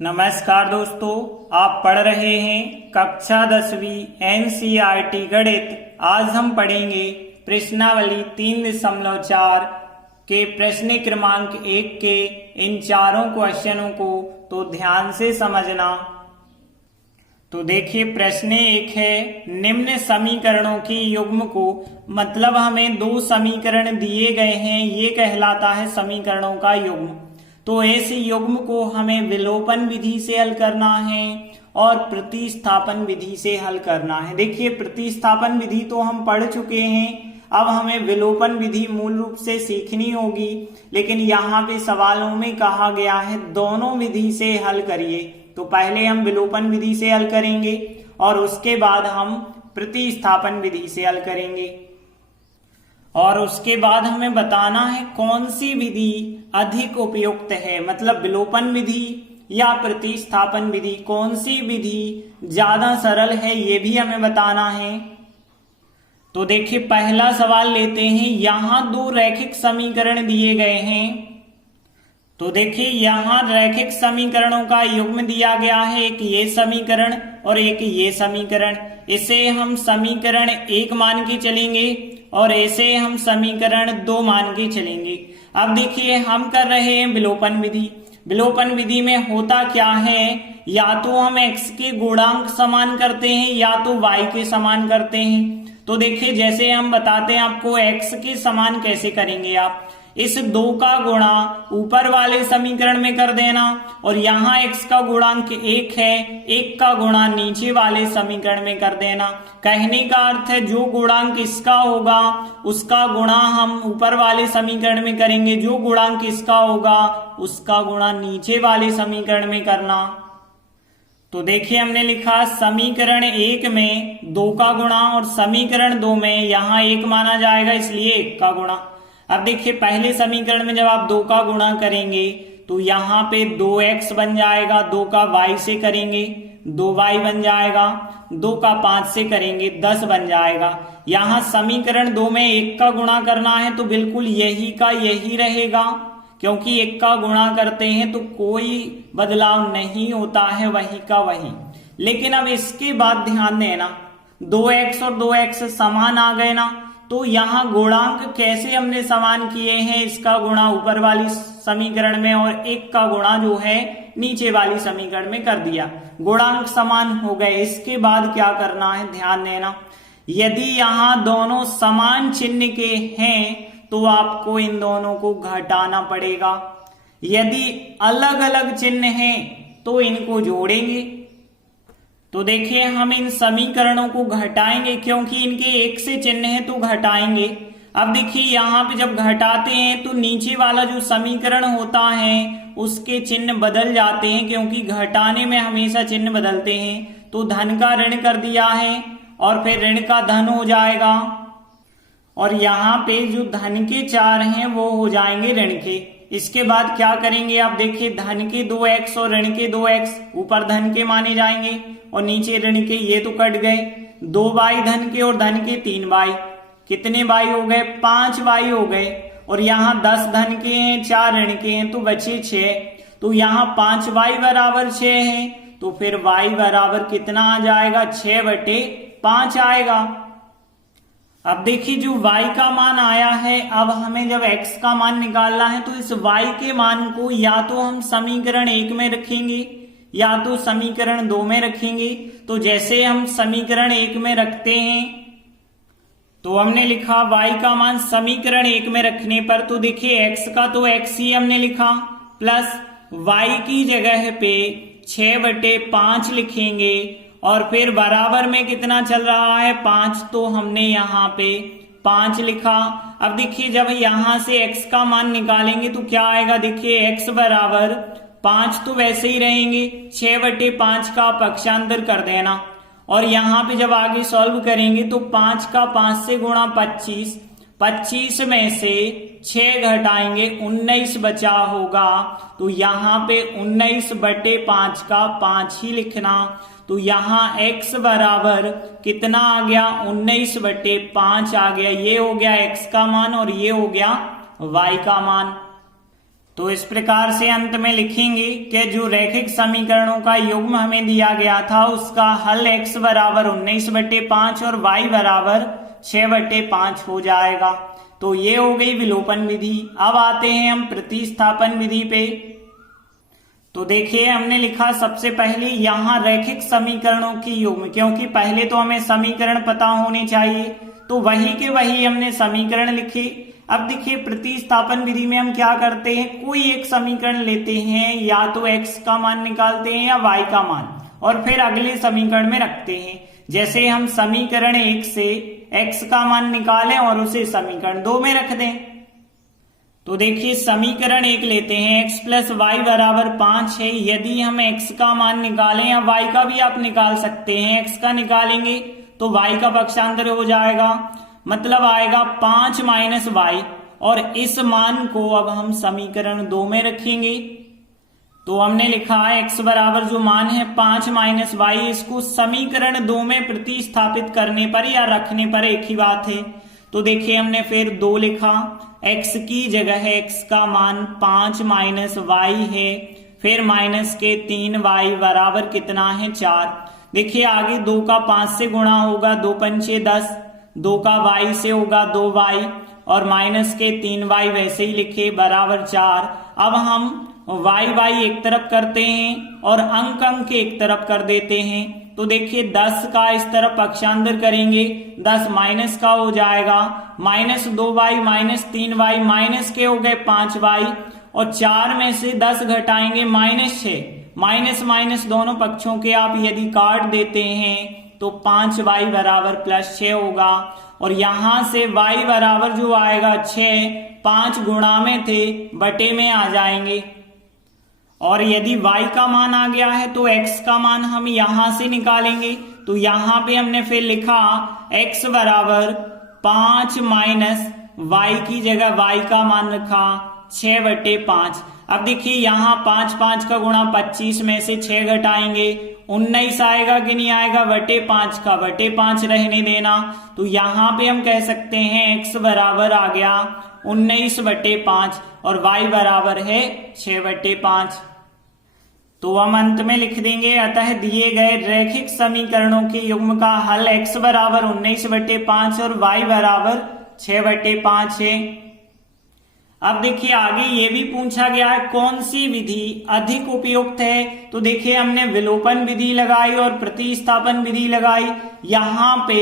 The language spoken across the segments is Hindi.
नमस्कार दोस्तों, आप पढ़ रहे हैं कक्षा 10वीं एनसीईआरटी गणित। आज हम पढ़ेंगे प्रश्नावली 3.4 के प्रश्न क्रमांक 1 के इन चारों क्वेश्चनों को तो ध्यान से समझना। तो देखिए, प्रश्न 1 है, निम्न समीकरणों की युग्म को, मतलब हमें दो समीकरण दिए गए हैं, ये कहलाता है समीकरणों का युग्म। तो ऐसे युग्म को हमें विलोपन विधि से हल करना है और प्रतिस्थापन विधि से हल करना है। देखिए, प्रतिस्थापन विधि तो हम पढ़ चुके हैं, अब हमें विलोपन विधि मूल रूप से सीखनी होगी। लेकिन यहाँ पे सवालों में कहा गया है दोनों विधि से हल करिए। तो पहले हम विलोपन विधि से हल करेंगे और उसके बाद हम प्रतिस्थापन विधि से हल करेंगे। और उसके बाद हमें बताना है कौन सी विधि अधिक उपयुक्त है, मतलब विलोपन विधि या प्रतिस्थापन विधि, कौन सी विधि ज्यादा सरल है, ये भी हमें बताना है। तो देखिए, पहला सवाल लेते हैं। यहां दो रैखिक समीकरण दिए गए हैं। तो देखिए, यहां रैखिक समीकरणों का युग्म दिया गया है, एक ये समीकरण और एक ये समीकरण। इसे हम समीकरण 1 मान के चलेंगे और ऐसे हम समीकरण 2 मान के चलेंगे। अब देखिए, हम कर रहे हैं विलोपन विधि। विलोपन विधि में होता क्या है, या तो हम x के गुणांक समान करते हैं या तो y के समान करते हैं। तो देखिए, जैसे हम बताते हैं आपको x के समान कैसे करेंगे। आप इस 2 का गुणा ऊपर वाले समीकरण में कर देना और यहाँ x का गुणांक 1 है, 1 का गुणा नीचे वाले समीकरण में कर देना। कहने का अर्थ है जो गुणांक इसका होगा उसका गुणा हम ऊपर वाले समीकरण में करेंगे, जो गुणांक इसका होगा उसका गुणा नीचे वाले समीकरण में करना। तो देखिए, हमने लिखा समीकरण 1 में 2 का गुणा और समीकरण 2 में यहाँ 1 माना जाएगा, इसलिए 1 का गुणा। अब देखिए, पहले समीकरण में जब आप 2 का गुणा करेंगे तो यहाँ पे 2x बन जाएगा, 2 का y से करेंगे 2y बन जाएगा, 2 का 5 से करेंगे 10 बन जाएगा। यहाँ समीकरण 2 में 1 का गुणा करना है तो बिल्कुल यही का यही रहेगा, क्योंकि 1 का गुणा करते हैं तो कोई बदलाव नहीं होता है, वही का वही। लेकिन अब इसके बाद ध्यान देना, 2x और 2x समान आ गए ना, तो यहाँ गुणांक कैसे हमने समान किए हैं, इसका गुणा ऊपर वाली समीकरण में और 1 का गुणा जो है नीचे वाली समीकरण में कर दिया, गुणांक समान हो गए। इसके बाद क्या करना है, ध्यान देना, यदि यहाँ दोनों समान चिन्ह के हैं तो आपको इन दोनों को घटाना पड़ेगा। यदि अलग अलग चिन्ह हैं तो इनको जोड़ेंगे। तो देखिए, हम इन समीकरणों को घटाएंगे क्योंकि इनके एक से चिन्ह है तो घटाएंगे। अब देखिए, यहाँ पे जब घटाते हैं तो नीचे वाला जो समीकरण होता है उसके चिन्ह बदल जाते हैं, क्योंकि घटाने में हमेशा चिन्ह बदलते हैं। तो धन का ऋण कर दिया है और फिर ऋण का धन हो जाएगा, और यहाँ पे जो धन के 4 हैं वो हो जाएंगे ऋण के। इसके बाद क्या करेंगे, आप देखिए, धन के 2x और ऋण के 2x ऊपर धन के माने जाएंगे और नीचे ऋण के, ये तो कट गए। 2y धन के और धन के 3y, कितने y हो गए, 5y हो गए। और यहाँ 10 धन के हैं 4 ऋण के हैं तो बचे 6। तो यहाँ 5y बराबर 6 है, तो फिर y बराबर कितना आ जाएगा, 6/5 आएगा। अब देखिए, जो y का मान आया है, अब हमें जब x का मान निकालना है तो इस y के मान को या तो हम समीकरण 1 में रखेंगे या तो समीकरण 2 में रखेंगे। तो जैसे हम समीकरण 1 में रखते हैं तो हमने लिखा y का मान समीकरण 1 में रखने पर, तो देखिए x का तो x ही हमने लिखा, प्लस y की जगह पे 6/5 लिखेंगे और फिर बराबर में कितना चल रहा है, 5, तो हमने यहाँ पे 5 लिखा। अब देखिए, जब यहाँ से x का मान निकालेंगे तो क्या आएगा, देखिए x बराबर 5 तो वैसे ही रहेंगे, 6/5 का पक्षांतर कर देना। और यहाँ पे जब आगे सॉल्व करेंगे तो 5 का 5 से गुणा 25, 25 में से 6 घटाएंगे 19 बचा होगा। तो यहाँ पे 19/5 का 5 ही लिखना। तो यहाँ x बराबर कितना आ गया, 19/5 आ गया। ये हो गया x का मान और ये हो गया y का मान। तो इस प्रकार से अंत में लिखेंगे कि जो रैखिक समीकरणों का युग्म हमें दिया गया था उसका हल x बराबर 19/5 और y बराबर 6/5 हो जाएगा। तो ये हो गई विलोपन विधि। अब आते हैं हम प्रतिस्थापन विधि पे। तो देखिए हमने लिखा सबसे पहले यहाँ रैखिक समीकरणों की युग्म, क्योंकि पहले तो हमें समीकरण पता होने चाहिए, तो वही के वही हमने समीकरण लिखे। अब देखिए प्रतिस्थापन विधि में हम क्या करते हैं, कोई एक समीकरण लेते हैं, या तो x का मान निकालते हैं या y का मान, और फिर अगले समीकरण में रखते हैं। जैसे हम समीकरण 1 से x का मान निकालें और उसे समीकरण 2 में रख दें। तो देखिए समीकरण 1 लेते हैं, x प्लस वाई बराबर 5 है। यदि हम x का मान निकालें, या y का भी आप निकाल सकते हैं, x का निकालेंगे तो y का पक्षांतर हो जाएगा, मतलब आएगा 5 माइनस वाई, और इस मान को अब हम समीकरण 2 में रखेंगे। तो हमने लिखा x बराबर जो मान है 5 माइनस वाई, इसको समीकरण 2 में प्रतिस्थापित करने पर या रखने पर एक ही बात है। तो देखिए हमने फिर 2 लिखा, x की जगह x का मान 5 माइनस वाई है, फिर माइनस के 3y बराबर कितना है 4। देखिए आगे 2 का 5 से गुणा होगा, 2 पंचे 10, 2 का y से होगा 2y, और माइनस के 3y वैसे ही लिखे बराबर 4। अब हम y एक तरफ करते हैं और अंक एक तरफ कर देते हैं। तो देखिए 10 का इस तरफ पक्षांतर करेंगे, 10 माइनस का हो जाएगा, minus 2y minus 3y, minus के हो गए 5y, और 4 में से 10 घटाएंगे माइनस 6, माइनस माइनस दोनों पक्षों के आप यदि काट देते हैं तो 5y बराबर प्लस 6 होगा। और यहां से y बराबर जो आएगा 6, 5 गुणा में थे बटे में आ जाएंगे। और यदि y का मान आ गया है तो x का मान हम यहां से निकालेंगे। तो यहां पे हमने फिर लिखा x बराबर 5 माइनस y की जगह y का मान रखा 6/5। अब देखिए यहाँ 5 का गुणा 25 में से 6 घटाएंगे, 19 आएगा कि नहीं आएगा, बटे 5 का बटे 5 रहने देना। तो यहाँ पे हम कह सकते हैं x बराबर आ गया 19/5 और y बराबर है 6/5। तो हम अंत में लिख देंगे, अतः दिए गए रैखिक समीकरणों के युग्म का हल x बराबर 19/5 और y बराबर 6/5 है। अब देखिए आगे ये भी पूछा गया है कौन सी विधि अधिक उपयुक्त है। तो देखिए हमने विलोपन विधि लगाई और प्रतिस्थापन विधि लगाई। यहाँ पे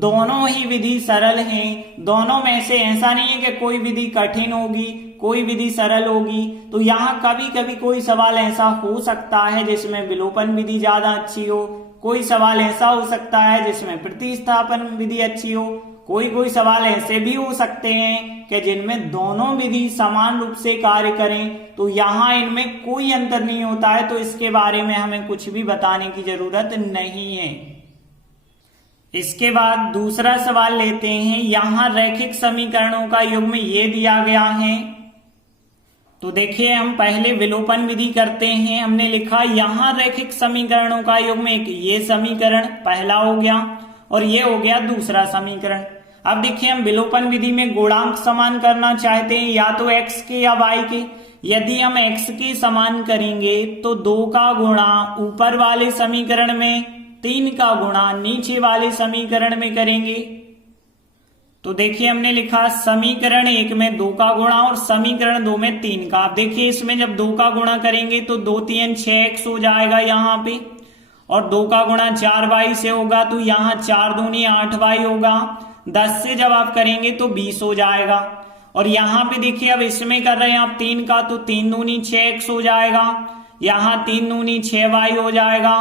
दोनों ही विधि सरल हैं, दोनों में से ऐसा नहीं है कि कोई विधि कठिन होगी कोई विधि सरल होगी। तो यहाँ कभी कभी कोई सवाल ऐसा हो सकता है जिसमें विलोपन विधि ज्यादा अच्छी हो, कोई सवाल ऐसा हो सकता है जिसमें प्रतिस्थापन विधि अच्छी हो, कोई सवाल ऐसे भी हो सकते हैं कि जिनमें दोनों विधि समान रूप से कार्य करें। तो यहाँ इनमें कोई अंतर नहीं होता है, तो इसके बारे में हमें कुछ भी बताने की जरूरत नहीं है। इसके बाद दूसरा सवाल लेते हैं। यहाँ रैखिक समीकरणों का युग्म ये दिया गया है। तो देखिए हम पहले विलोपन विधि करते हैं। हमने लिखा यहाँ रैखिक समीकरणों का युग्म एक ये समीकरण पहला हो गया और ये हो गया दूसरा समीकरण। अब देखिए हम विलोपन विधि में गुणांक समान करना चाहते हैं, या तो x के या y के। यदि हम x के समान करेंगे तो 2 का गुणा ऊपर वाले समीकरण में, 3 का गुणा नीचे वाले समीकरण में करेंगे। तो देखिए हमने लिखा समीकरण 1 में 2 का गुणा और समीकरण 2 में 3 का। अब देखिए इसमें जब 2 का गुणा करेंगे तो 2 3 6x हो जाएगा यहाँ पे, और 2 का गुणा 4y से होगा तो यहाँ 4 दूनी 8y होगा। 10 से जब आप करेंगे तो 20 हो जाएगा। और यहाँ पे देखिए अब इसमें कर रहे हैं आप 3 का, तो 3 दूनी 6x हो जाएगा, यहाँ 3 दूनी 6y हो जाएगा,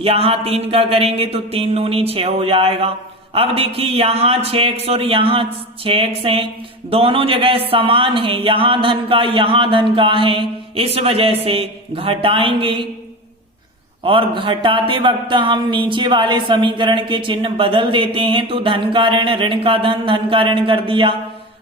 यहाँ 3 का करेंगे तो 3 दूनी 6 हो जाएगा। अब देखिए यहाँ 6x और यहाँ 6x हैं, दोनों जगह समान है, यहाँ धन का है, इस वजह से घटाएंगे और घटाते वक्त हम नीचे वाले समीकरण के चिन्ह बदल देते हैं। तो धन का ऋण, ऋण का धन, धन का ऋण कर दिया।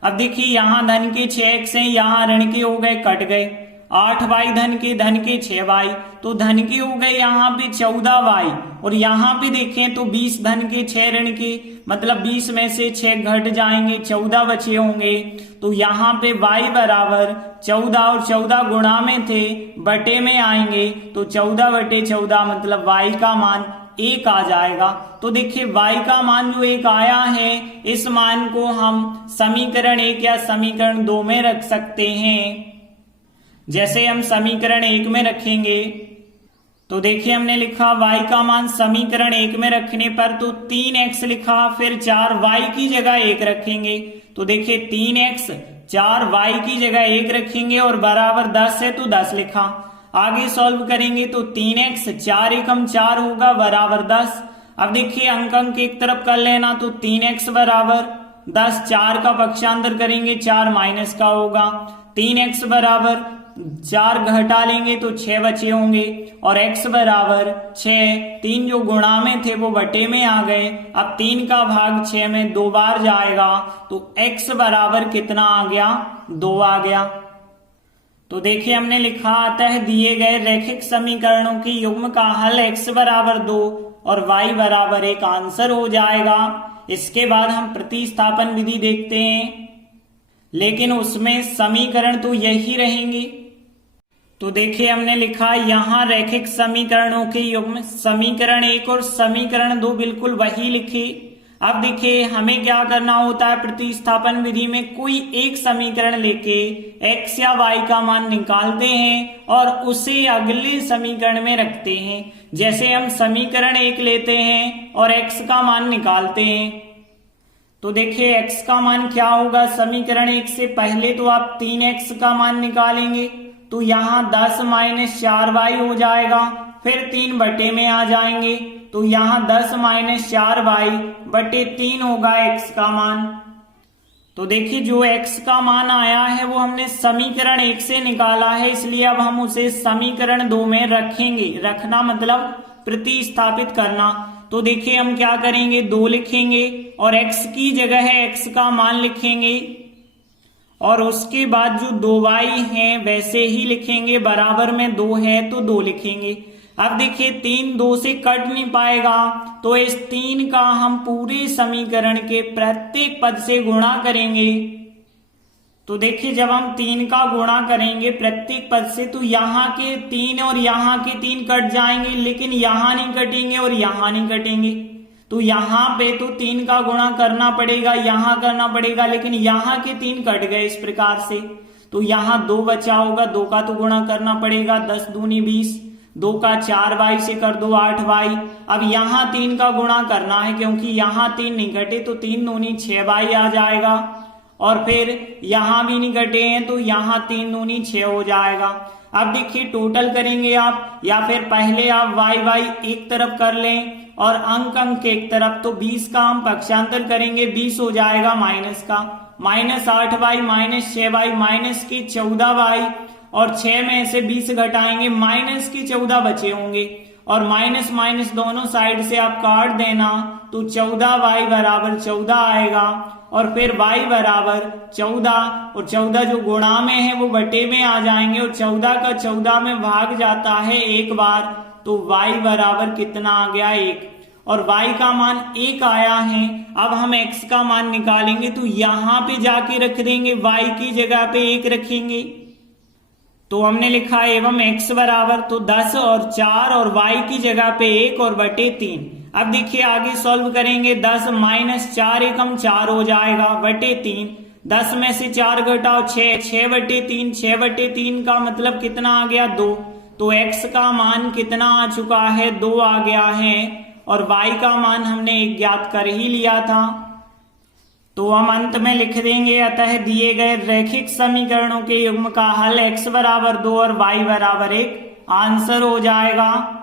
अब देखिए यहाँ धन के 6x हैं, यहाँ ऋण के हो गए, कट गए। 8y धन के 6y, तो धन के हो गए यहाँ पे 14y, और यहाँ पे देखें तो 20 धन के 6 ऋण के, मतलब 20 में से 6 घट जाएंगे, 14 बचे होंगे। तो यहाँ पे y बराबर 14, और 14 गुणा में थे बटे में आएंगे, तो 14/14 मतलब y का मान 1 आ जाएगा। तो देखिए y का मान जो 1 आया है, इस मान को हम समीकरण 1 या समीकरण 2 में रख सकते हैं। जैसे हम समीकरण 1 में रखेंगे तो देखिए हमने लिखा y का मान समीकरण 1 में रखने पर तो 3x लिखा, फिर 4y की जगह 1 रखेंगे, तो देखिए 3x 4y की जगह 1 रखेंगे और बराबर 10 है तो 10 लिखा। आगे सॉल्व करेंगे तो 3x 4 एकम 4 होगा बराबर 10। अब देखिए अंक एक तरफ कर लेना, तो 3x बराबर 10, 4 का पक्षांतर करेंगे 4 माइनस का होगा, 3x बराबर 4 घटा लेंगे तो 6 बचे होंगे, और x बराबर 6, 3 जो गुणा में थे वो बटे में आ गए। अब 3 का भाग 6 में 2 बार जाएगा, तो x बराबर कितना आ गया, 2 आ गया। तो देखिए हमने लिखा, अतः दिए गए रैखिक समीकरणों की युग्म का हल x बराबर 2 और y बराबर 1 आंसर हो जाएगा। इसके बाद हम प्रतिस्थापन विधि देखते हैं, लेकिन उसमें समीकरण तो यही रहेंगे। तो देखिए हमने लिखा यहाँ रैखिक समीकरणों के युग्म, समीकरण 1 और समीकरण 2 बिल्कुल वही लिखे। अब देखिए हमें क्या करना होता है, प्रतिस्थापन विधि में कोई एक समीकरण लेके x या y का मान निकालते हैं और उसे अगले समीकरण में रखते हैं। जैसे हम समीकरण 1 लेते हैं और x का मान निकालते हैं, तो देखिए x का मान क्या होगा, समीकरण 1 से पहले तो आप 3x का मान निकालेंगे, तो यहाँ 10 माइनस 4y हो जाएगा, फिर 3 बटे में आ जाएंगे, तो यहाँ 10 माइनस 4y बटे 3 होगा x का मान। तो देखिए जो x का मान आया है वो हमने समीकरण 1 से निकाला है, इसलिए अब हम उसे समीकरण 2 में रखेंगे। रखना मतलब प्रतिस्थापित करना। तो देखिए हम क्या करेंगे, 2 लिखेंगे और x की जगह है x का मान लिखेंगे, और उसके बाद जो 2y है वैसे ही लिखेंगे, बराबर में 2 है तो 2 लिखेंगे। अब देखिए 3 2 से कट नहीं पाएगा, तो इस 3 का हम पूरे समीकरण के प्रत्येक पद से गुणा करेंगे। तो देखिए जब हम 3 का गुणा करेंगे प्रत्येक पद से, तो यहाँ के 3 और यहाँ के 3 कट जाएंगे, लेकिन यहाँ नहीं कटेंगे और यहाँ नहीं कटेंगे। तो यहाँ पे तो 3 का गुणा करना पड़ेगा, यहाँ करना पड़ेगा, लेकिन यहाँ के 3 कट गए इस प्रकार से। तो यहाँ 2 बचा होगा, 2 का तो गुणा करना पड़ेगा, 10 दूनी 20, 2 का 4y से कर दो 8y। अब यहाँ 3 का गुणा करना है, क्योंकि यहाँ 3 नहीं कटे, तो 3 दूनी 6y आ जाएगा, और फिर यहाँ भी नहीं कटे हैं तो यहाँ 3 दूनी 6 हो जाएगा। अब देखिए टोटल करेंगे आप, या फिर पहले आप y एक तरफ कर लें और अंक एक तरफ, तो 20 का हम पक्षांतर करेंगे, 20 हो जाएगा माइनस का, minus 8y minus 6y minus की 14y, और 6 में से 20 घटाएंगे, माइनस की 14 बचे होंगे, और माइनस माइनस दोनों साइड से आप काट देना, तो 14y बराबर 14 आएगा, और फिर y बराबर 14, और 14 जो गुणा में है वो बटे में आ जाएंगे, और 14 का 14 में भाग जाता है एक बार, तो y बराबर कितना आ गया, 1, और y का मान 1 आया है। अब हम x का मान निकालेंगे, तो यहाँ पे जाके रख देंगे, y की जगह पे 1 रखेंगे, तो हमने लिखा एवं x बराबर, तो 10 और 4 और y की जगह पे 1 और बटे 3। अब देखिए आगे सॉल्व करेंगे, 10 माइनस 4 एकम 4 हो जाएगा बटे 3, 10 में से 4 घटाओ 6, 6 बटे 3, 6 बटे 3 का मतलब कितना आ गया, 2। तो x का मान कितना आ चुका है, 2 आ गया है, और y का मान हमने 1 ज्ञात कर ही लिया था। तो हम अंत में लिख देंगे, अतः दिए गए रैखिक समीकरणों के युग्म का हल x बराबर 2 और y बराबर 1 आंसर हो जाएगा।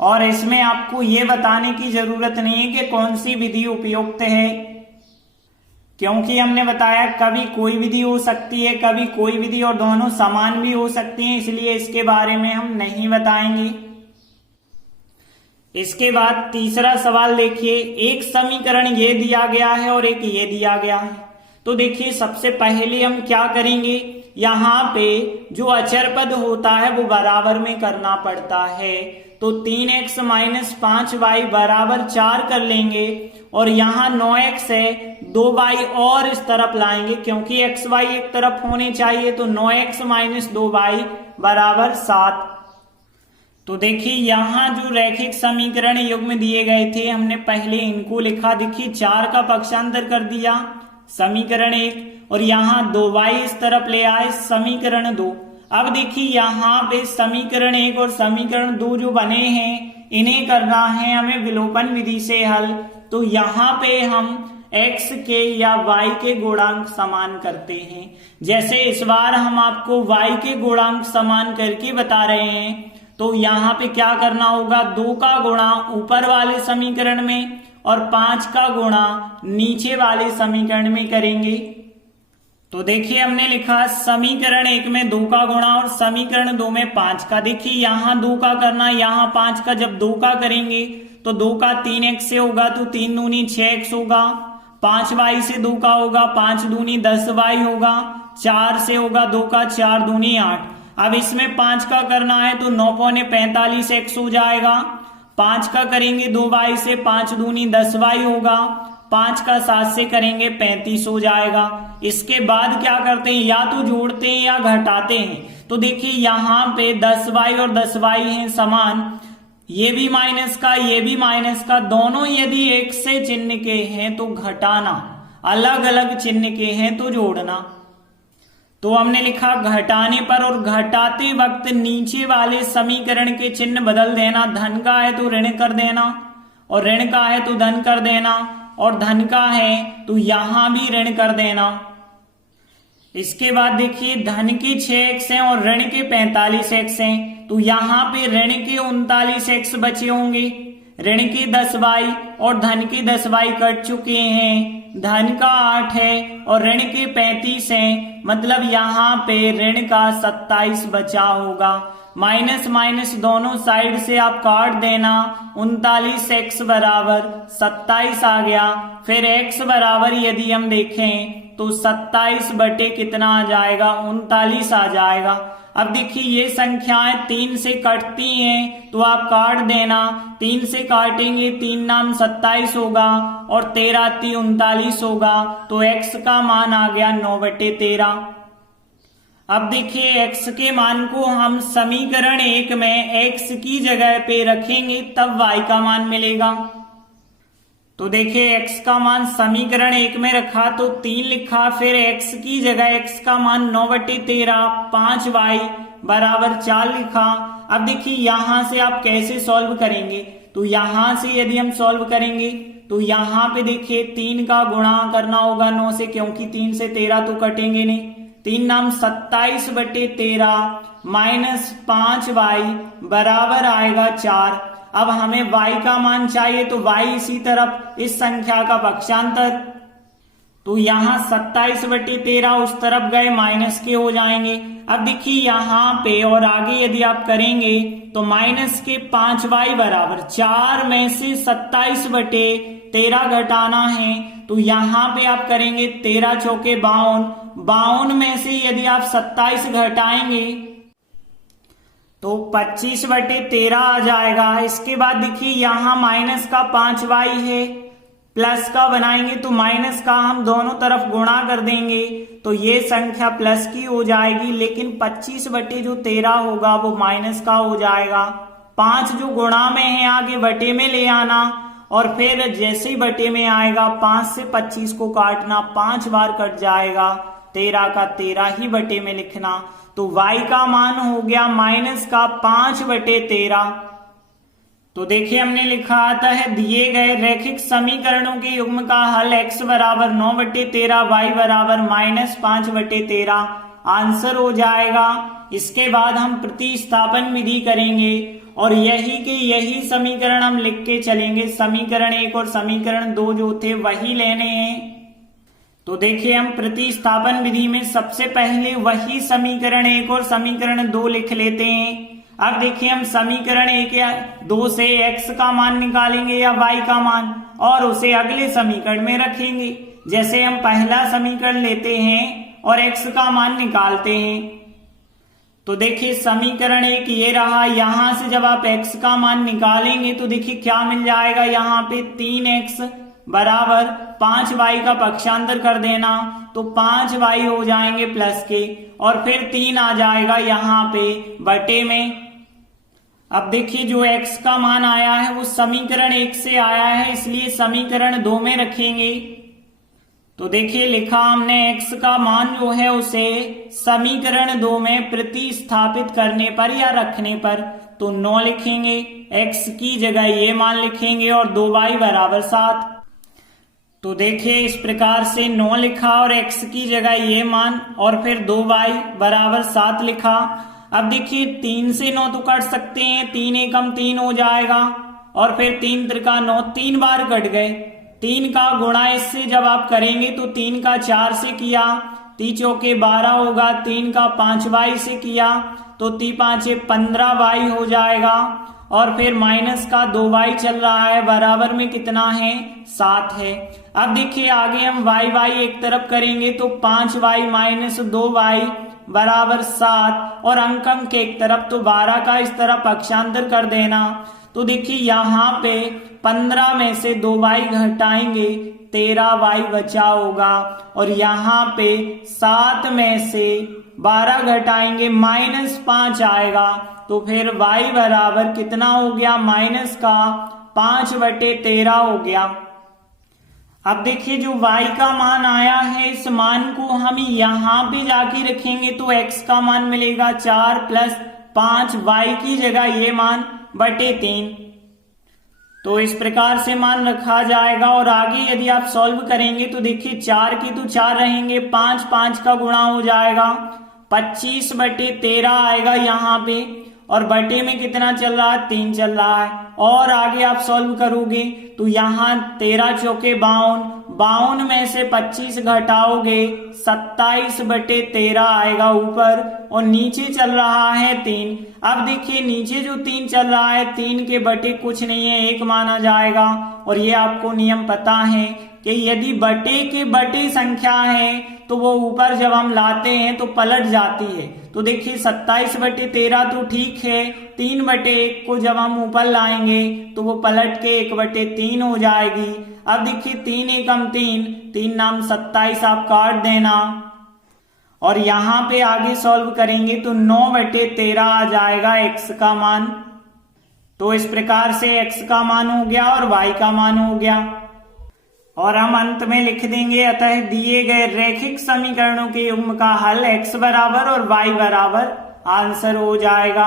और इसमें आपको ये बताने की जरूरत नहीं है कि कौन सी विधि उपयुक्त है, क्योंकि हमने बताया कभी कोई विधि हो सकती है, कभी कोई विधि, और दोनों समान भी हो सकती हैं, इसलिए इसके बारे में हम नहीं बताएंगे। इसके बाद तीसरा सवाल देखिए, एक समीकरण ये दिया गया है और एक ये दिया गया है। तो देखिए सबसे पहले हम क्या करेंगे, यहाँ पे जो अचर पद होता है वो बराबर में करना पड़ता है। तो 3x माइनस 5y बराबर 4 कर लेंगे और यहाँ 9x है, 2y और इस तरफ लाएंगे क्योंकि xy एक तरफ होने चाहिए। तो 9x माइनस 2y बराबर 7। तो देखिए यहाँ जो रैखिक समीकरण युग्म दिए गए थे हमने पहले इनको लिखा। देखिए 4 का पक्षांतर कर दिया समीकरण 1 और यहाँ 2y इस तरफ ले आए समीकरण 2। अब देखिए यहाँ पे समीकरण 1 और समीकरण 2 जो बने हैं इन्हें करना है हमें विलोपन विधि से हल। तो यहाँ पे हम x के या y के गुणांक समान करते हैं। जैसे इस बार हम आपको y के गुणांक समान करके बता रहे हैं। तो यहाँ पे क्या करना होगा, 2 का गुणा ऊपर वाले समीकरण में और 5 का गुणा नीचे वाले समीकरण में करेंगे। तो देखिए हमने लिखा समीकरण 1 में 2 का गुणा और समीकरण 2 में 5 का। देखिए यहाँ 2 का करना, यहाँ 5 का। जब 2 का करेंगे तो 2 का 3x से होगा तो 3 दूनी 6x होगा, 5y से 2 का होगा, 5 दूनी 10y होगा, 4 से होगा 2 का, 4 दूनी 8। अब इसमें 5 का करना है तो 9 पौने 45x हो जाएगा। 5 का करेंगे 2y से, 5 दूनी 10y होगा, 5 का 7 से करेंगे 35 हो जाएगा। इसके बाद क्या करते हैं, या तो जोड़ते हैं या घटाते हैं। तो देखिए यहाँ पे 10y और 10y हैं समान, ये भी माइनस का ये भी माइनस का, दोनों यदि एक से चिन्ह के हैं तो घटाना, अलग अलग चिन्ह के हैं तो जोड़ना। तो हमने लिखा घटाने पर और घटाते वक्त नीचे वाले समीकरण के चिन्ह बदल देना। धन का है तो ऋण कर देना और ऋण का है तो धन कर देना और धन का है तो यहां भी ऋण कर देना। इसके बाद देखिए धन के 6x हैं और ऋण के 45x हैं तो यहाँ पे ऋण के 39x बचे होंगे, ऋण के 10y और धन के 10y कट चुके हैं। धन का 8 है और ऋण के 35 हैं, मतलब यहाँ पे ऋण का 27 बचा होगा। माइनस माइनस दोनों साइड से आप काट देना, 39x बराबर 27 आ गया। फिर x बराबर यदि हम देखें तो 27 बटे कितना आ जाएगा, 39 आ जाएगा। अब देखिए ये संख्याएं 3 से कटती हैं तो आप काट देना, 3 से काटेंगे 3 नाम 27 होगा और 13 × 39 होगा। तो x का मान आ गया 9/13। अब देखिए x के मान को हम समीकरण 1 में x की जगह पे रखेंगे तब y का मान मिलेगा। तो देखिए x का मान समीकरण 1 में रखा तो 3 लिखा, फिर x की जगह x का मान 9/13, 5y बराबर 4 लिखा। अब देखिए यहां से आप कैसे सॉल्व करेंगे, तो यहां से यदि हम सॉल्व करेंगे तो यहाँ पे देखिए 3 का गुणा करना होगा 9 से, क्योंकि 3 से 13 तो कटेंगे नहीं। 3 नाम 27/13 माइनस 5y बराबर आएगा 4। अब हमें y का मान चाहिए तो y इसी तरफ इस संख्या का पक्षांतर, तो यहाँ 27/13 उस तरफ गए माइनस के हो जाएंगे। अब देखिए यहाँ पे और आगे यदि आप करेंगे तो माइनस के 5y बराबर 4 में से 27/13 घटाना है। तो यहाँ पे आप करेंगे 13 चौके 52, 52 में से यदि आप 27 घटाएंगे तो 25/13 आ जाएगा। इसके बाद देखिए यहाँ माइनस का 5y है, प्लस का बनाएंगे तो माइनस का हम दोनों तरफ गुणा कर देंगे तो ये संख्या प्लस की हो जाएगी, लेकिन 25/13 होगा वो माइनस का हो जाएगा। 5 जो गुणा में है आगे बटे में ले आना और फिर जैसे ही बटे में आएगा 5 से 25 को काटना, 5 बार कट जाएगा, 13 का 13 ही बटे में लिखना। तो y का मान हो गया माइनस का 5/13। तो देखिए हमने लिखा आता है दिए गए रैखिक समीकरणों के युग्म का हल x बराबर 9/13, y बराबर माइनस 5/13 आंसर हो जाएगा। इसके बाद हम प्रतिस्थापन विधि करेंगे और यही के यही समीकरण हम लिख के चलेंगे। समीकरण 1 और समीकरण 2 जो थे वही लेने हैं। तो देखिए हम प्रतिस्थापन विधि में सबसे पहले वही समीकरण 1 और समीकरण 2 लिख लेते हैं। अब देखिए हम समीकरण 1 या 2 से x का मान निकालेंगे या y का मान और उसे अगले समीकरण में रखेंगे। जैसे हम पहला समीकरण लेते हैं और x का मान निकालते हैं। तो देखिए समीकरण एक ये रहा, यहां से जब आप x का मान निकालेंगे तो देखिए क्या मिल जाएगा, यहाँ पे 3x बराबर 5y का पक्षांतर कर देना तो 5y हो जाएंगे प्लस के, और फिर 3 आ जाएगा यहाँ पे बटे में। अब देखिए जो x का मान आया है वो समीकरण 1 से आया है, इसलिए समीकरण 2 में रखेंगे। तो देखिए लिखा हमने x का मान जो है उसे समीकरण 2 में प्रतिस्थापित करने पर या रखने पर तो 9 लिखेंगे, x की जगह ये मान लिखेंगे और 2y बराबर 7। तो देखिए इस प्रकार से 9 लिखा और x की जगह ये मान और फिर 2y बराबर 7 लिखा। अब देखिए 3 से 9 तो कट सकते हैं, 3 एकम 3 हो जाएगा और फिर 3 त्रिका 9, 3 बार कट गए। 3 का गुणा इससे जब आप करेंगे तो 3 का 4 से किया, 3 चौके 12 होगा, 3 का 5y से किया तो 3 5 15y हो जाएगा, और फिर माइनस का 2y चल रहा है, बराबर में कितना है 7 है। अब देखिए आगे हम y एक तरफ करेंगे तो 5y माइनस 2y बराबर 7, और अंक के एक तरफ तो 12 का इस तरफ पक्षांतर कर देना। तो देखिए यहाँ पे 15 में से 2y घटाएंगे 13y बचा होगा, और यहाँ पे 7 में से 12 घटाएंगे -5 आएगा, तो फिर y बराबर कितना हो गया, माइनस का 5/13 हो गया। अब देखिए जो y का मान आया है इस मान को हम यहाँ पे जाके रखेंगे तो x का मान मिलेगा 4 + 5, y की जगह ये मान बटे 3। तो इस प्रकार से मान रखा जाएगा, और आगे यदि आप सॉल्व करेंगे तो देखिए 4 की तो 4 रहेंगे, 5 5 का गुणा हो जाएगा, 25/13 आएगा यहाँ पे, और बटे में कितना चल रहा है 3 चल रहा है। और आगे आप सॉल्व करोगे तो यहाँ 13 चौके 52, 52 में से 25 घटाओगे 27/13 आएगा ऊपर, और नीचे चल रहा है 3। अब देखिए नीचे जो 3 चल रहा है 3 के बटे कुछ नहीं है, 1 माना जाएगा, और ये आपको नियम पता है कि यदि बटे के बटे संख्या है तो वो ऊपर जब हम लाते हैं तो पलट जाती है। तो देखिए 27/13 तो ठीक है, 3/1 को जब हम ऊपर लाएंगे तो वो पलट के 1/3 हो जाएगी। अब देखिए 3 एकम 3, 3 नाम 27 आप काट देना, और यहाँ पे आगे सॉल्व करेंगे तो 9/13 आ जाएगा x का मान। तो इस प्रकार से x का मान हो गया और y का मान हो गया, और हम अंत में लिख देंगे अतः दिए गए रैखिक समीकरणों के युग्म का हल x बराबर और y बराबर आंसर हो जाएगा।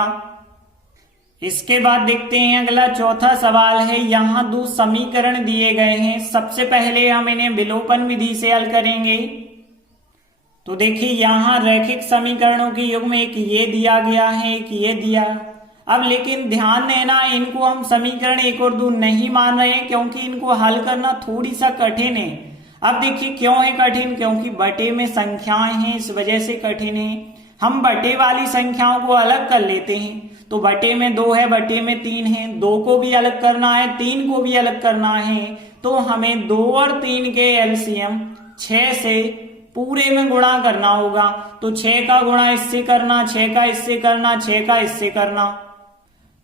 इसके बाद देखते हैं अगला चौथा सवाल है। यहाँ 2 समीकरण दिए गए हैं, सबसे पहले हम इन्हें विलोपन विधि से हल करेंगे। तो देखिए यहाँ रैखिक समीकरणों के युग्म एक ये दिया गया है, एक ये दिया। अब लेकिन ध्यान देना, इनको हम समीकरण 1 और 2 नहीं मान रहे हैं क्योंकि इनको हल करना थोड़ी सा कठिन है। अब देखिए क्यों है कठिन, क्योंकि बटे में संख्याएं हैं, इस वजह से कठिन है। हम बटे वाली संख्याओं को अलग कर लेते हैं, तो बटे में 2 है, बटे में 3 है, 2 को भी अलग करना है, 3 को भी अलग करना है, तो हमें 2 और 3 के एलसीएम 6 से पूरे में गुणा करना होगा। तो 6 का गुणा इससे करना, 6 का इससे करना, 6 का इससे करना।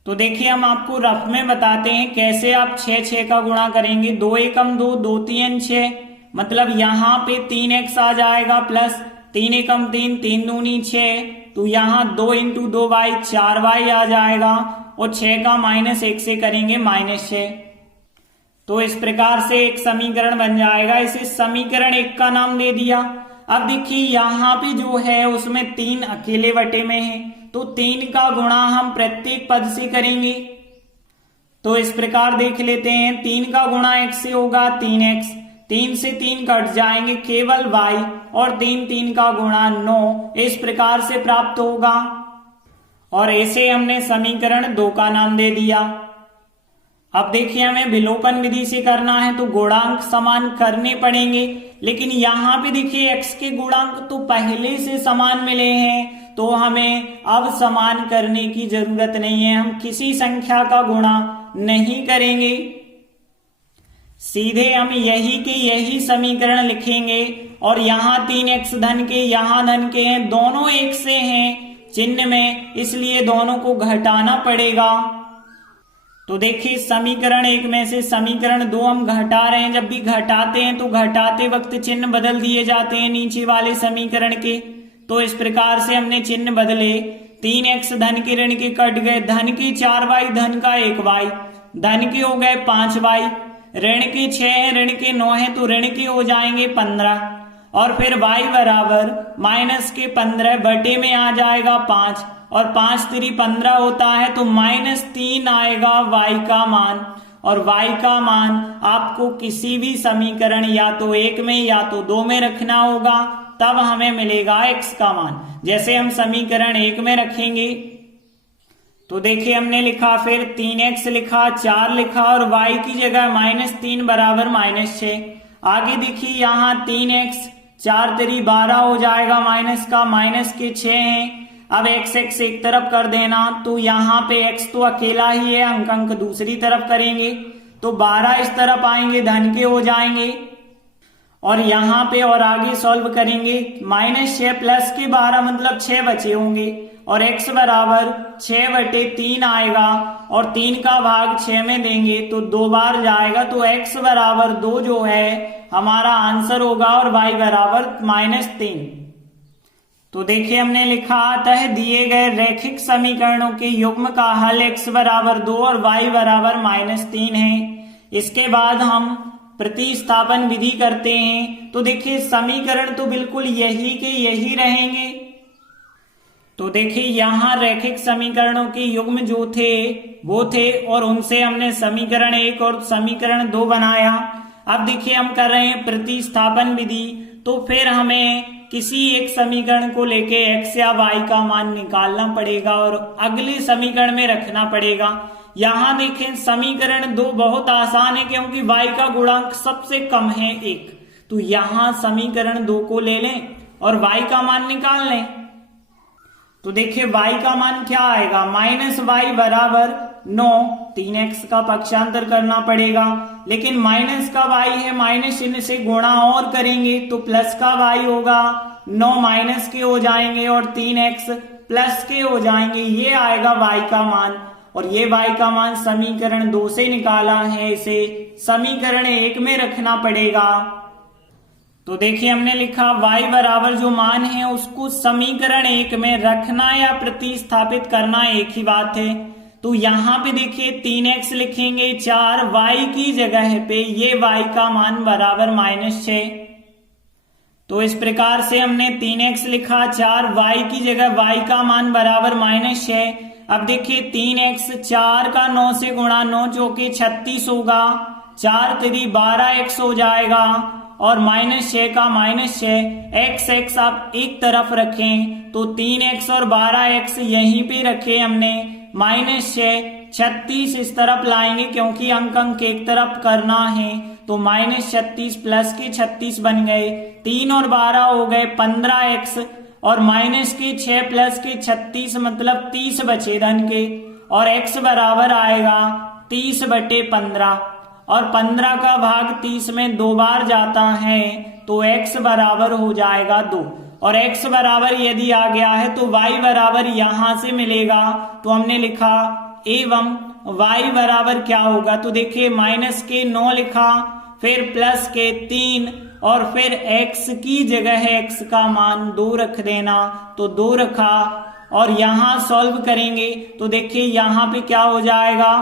तो देखिए हम आपको रफ में बताते हैं कैसे आप 6 का गुणा करेंगे। 2 एकम 2, 2 3 6, मतलब यहाँ पे 3x आ जाएगा, प्लस 3 एकम 3, 3 दूनी 6, तो यहाँ 2 × 2y 4y आ जाएगा, और 6 का -1 से करेंगे -6। तो इस प्रकार से एक समीकरण बन जाएगा, इसे समीकरण 1 का नाम दे दिया। अब देखिए यहाँ पे जो है उसमें 3 अकेले बटे में है, तो 3 का गुणा हम प्रत्येक पद से करेंगे। तो इस प्रकार देख लेते हैं, 3 का गुणा x से होगा 3x, 3 से 3 कट जाएंगे केवल y, और 3 का गुणा 9, इस प्रकार से प्राप्त होगा, और इसे हमने समीकरण 2 का नाम दे दिया। अब देखिए हमें विलोपन विधि से करना है तो गुणांक समान करने पड़ेंगे, लेकिन यहाँ पे देखिए x के गुणांक तो पहले से समान मिले हैं, तो हमें अब समान करने की जरूरत नहीं है, हम किसी संख्या का गुणा नहीं करेंगे, सीधे हम यही के यही समीकरण लिखेंगे और यहाँ 3x धन के, यहाँ धन के हैं, दोनों एक से हैं चिन्ह में, इसलिए दोनों को घटाना पड़ेगा। तो देखिए समीकरण 1 में से समीकरण 2 हम घटा रहे हैं। जब भी घटाते हैं तो घटाते वक्त चिन्ह बदल दिए जाते हैं नीचे वाले समीकरण के। तो इस प्रकार से हमने चिन्ह बदले, 3x धन के ऋण के कट गए, धन के 4y, धन का 1y, धन के हो गए 5y, ऋण के 6 है, ऋण के 9 है, तो ऋण के हो जाएंगे 15, और फिर y बराबर माइनस के 15 बटे में आ जाएगा 5, और 5 3 15 होता है, तो -3 आएगा y का मान। और y का मान आपको किसी भी समीकरण या तो 1 में या तो 2 में रखना होगा, तब हमें मिलेगा x का मान। जैसे हम समीकरण 1 में रखेंगे तो देखिए हमने लिखा, फिर 3x लिखा, 4 लिखा, और y की जगह -3 बराबर -6। आगे देखिए यहाँ 3x 4 3 12 हो जाएगा, माइनस का माइनस के 6 हैं। अब x एक तरफ कर देना, तो यहाँ पे x तो अकेला ही है, अंक दूसरी तरफ करेंगे तो 12 इस तरफ आएंगे, धन के हो जाएंगे, और यहाँ पे और आगे सॉल्व करेंगे, -6 प्लस के 12 मतलब 6 बचे होंगे, और x बराबर 6/3 आएगा, और 3 का भाग 6 में देंगे तो 2 बार जाएगा, तो x बराबर 2 जो है हमारा आंसर होगा, और y बराबर -3। तो देखिए हमने लिखा, अतः दिए गए रैखिक समीकरणों के युग्म का हल x बराबर 2 और y बराबर -3 है। इसके बाद हम प्रतिस्थापन विधि करते हैं। तो देखिए समीकरण तो बिल्कुल यही के यही रहेंगे। तो देखिए यहाँ रैखिक समीकरणों के युग्म जो थे वो थे, और उनसे हमने समीकरण 1 और समीकरण 2 बनाया। अब देखिए हम कर रहे हैं प्रतिस्थापन विधि, तो फिर हमें किसी एक समीकरण को लेके x या y का मान निकालना पड़ेगा और अगले समीकरण में रखना पड़ेगा। यहाँ देखें समीकरण 2 बहुत आसान है, क्योंकि y का गुणांक सबसे कम है 1। तो यहाँ समीकरण 2 को ले लें और y का मान निकाल लें। तो देखिए y का मान क्या आएगा, -y बराबर 9, 3x का पक्षांतर करना पड़ेगा, लेकिन माइनस का y है, माइनस चिन्ह से गुणा और करेंगे तो प्लस का y होगा, 9 माइनस के हो जाएंगे और 3x प्लस के हो जाएंगे, ये आएगा y का मान। और ये y का मान समीकरण 2 से निकाला है, इसे समीकरण 1 में रखना पड़ेगा। तो देखिए हमने लिखा y बराबर जो मान है उसको समीकरण 1 में रखना या प्रतिस्थापित करना एक ही बात है। तो यहाँ पे देखिए 3x लिखेंगे, 4y की जगह पे ये y का मान बराबर -6। तो इस प्रकार से हमने 3x लिखा, 4y की जगह y का मान बराबर -6। अब देखिए 3x 4 का 9 से गुणा, 9 चौके 36 होगा, 4 3 12x हो जाएगा, और -6 का -6 x आप एक तरफ रखें तो 3x और 12x यहीं पे रखे हमने, -6 36 इस तरफ लाएंगे क्योंकि अंक एक तरफ करना है, तो -36 प्लस के 36 बन गए, 3 और 12 हो गए 15x, और माइनस के 6 प्लस के 36 मतलब 30 बचे धन के, और x बराबर आएगा 30/15, और 15 का भाग 30 में 2 बार जाता है, तो x बराबर हो जाएगा 2। और x बराबर यदि आ गया है तो y बराबर यहां से मिलेगा। तो हमने लिखा एवं y बराबर क्या होगा, तो देखिए माइनस के 9 लिखा, फिर प्लस के 3, और फिर x की जगह x का मान 2 रख देना, तो 2 रखा, और यहां सॉल्व करेंगे तो देखिए यहां पे क्या हो जाएगा,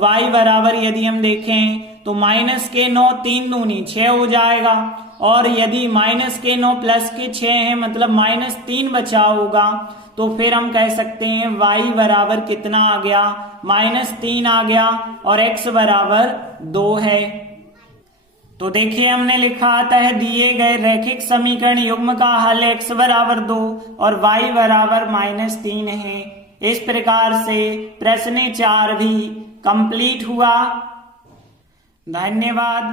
y बराबर यदि हम देखें तो माइनस के 9 3 दूनी 6 हो जाएगा, और यदि माइनस के 9 प्लस के 6 है मतलब -3 बचा होगा, तो फिर हम कह सकते हैं y बराबर कितना आ गया, -3 आ गया, और x बराबर 2 है। तो देखिए हमने लिखा अतः दिए गए रैखिक समीकरण युग्म का हल x बराबर 2 और y बराबर -3 है। इस प्रकार से प्रश्न 4 भी कंप्लीट हुआ। धन्यवाद।